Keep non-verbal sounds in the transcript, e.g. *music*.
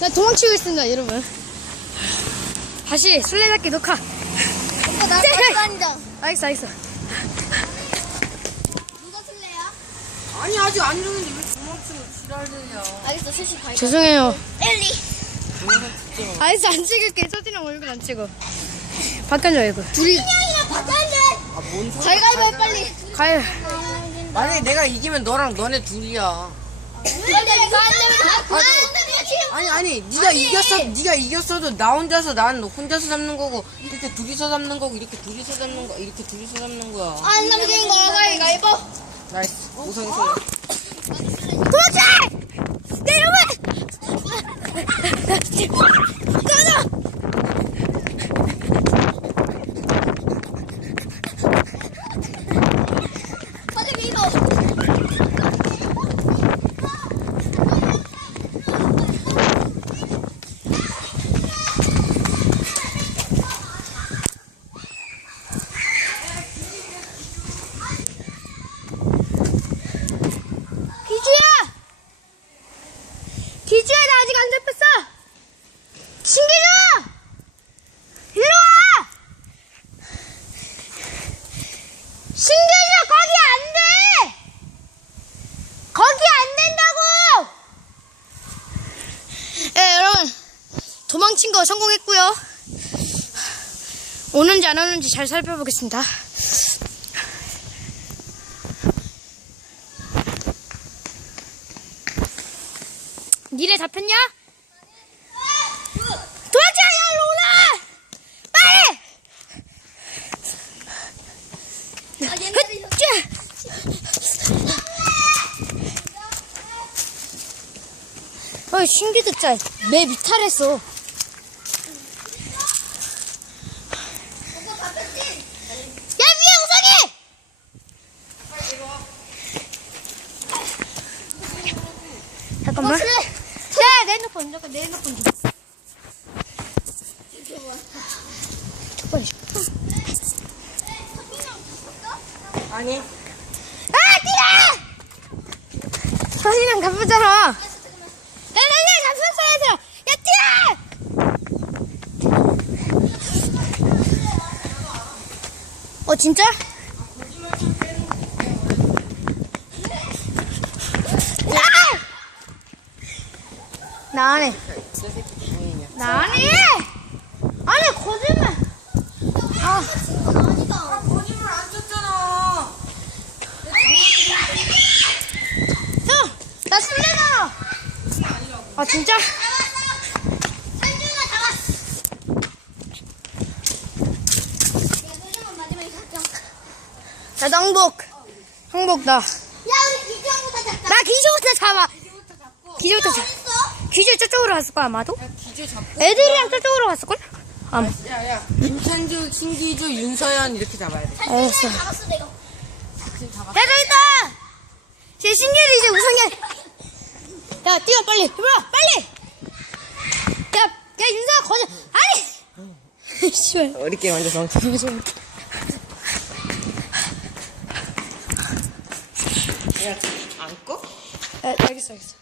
나 도망치고 있습니다, 여러분. 다시 술래잡기 녹화. 오빠 나 같이 다닌다. 알겠어, 알겠어. 누가 술래야? 아니 아직 안 정했는데 왜 도망치고 지랄들이야 알겠어, 셋이 가. 죄송해요. 엘리. 알겠어, 안 찍을게. 서진이랑 얼굴 안 찍어. 바꿔줘, 이거. 둘이 형이랑 돼. 아뭔 소리 잘 가위바위보 빨리. 가요. 만약에 내가 이기면 너랑 너네 둘이야 빨리 이거 안 되면 다 아, 아니 아니 네가 이겼어 네가 이겼어도 나 혼자서 난 혼자서 잡는 거고 이렇게 둘이서 잡는 거고 이렇게 둘이서 잡는 거 이렇게 둘이서 잡는 거야. 안 남기는 거 가위바위보. 나이스. 우승 소리 도망쳐! 내 여러 *laughs* 분! 도망쳐! 선생님 이거 기주야! 기주야 나 아직 안 잡혔어! 신기주! 일로 와! 신기주 거기 안 돼! 거기 안 된다고! 네, 여러분. 도망친 거 성공했고요. 오는지 안 오는지 잘 살펴보겠습니다. 니네 잡혔냐? 도망쳐 야 로나! 빨리! 아 어, 신기 듣자. 내 미탈했어. 오빠 잡혔지? 야 위에 우성이! 잠깐만. 그래. 야, 내 핸드폰, 잠깐, 내 핸드폰 좀. 빨리. 아니 아 뛰어! 서진이랑 가보잖아. 야 잡혔어 얘들아! 야 어, 진짜? 뛰어! 나 안 해. 저 새끼 누구냐 나안 해! 아니, 거짓말. 아. 거짓말 안 쳤잖아 형! 나 술래잖아! 아, 진짜? 나도 항복. 항복, 나. 야 우리 기지형부터 잡자. 나 기주부터 잡아. 기주부터 잡아. 있어? 기주 저쪽으로 갔을걸, 아마도? 야 잡고 애들이랑 저쪽으로 갔을 걸? 아마. 야야 김찬주 신기주 윤서연 이렇게 잡아야 돼 알겠어. 야, 잡았어 내가. 지금 잡아 저기 있다! 제 신기를 이제 우승해. 야, 뛰어, 빨리. 해보라, 빨리! 야, 야, 윤서야, 거짓, 아니! *laughs* 씨발. 어렵게 먼저 정치 야 안 꺼? 야, 알겠어, 알겠어.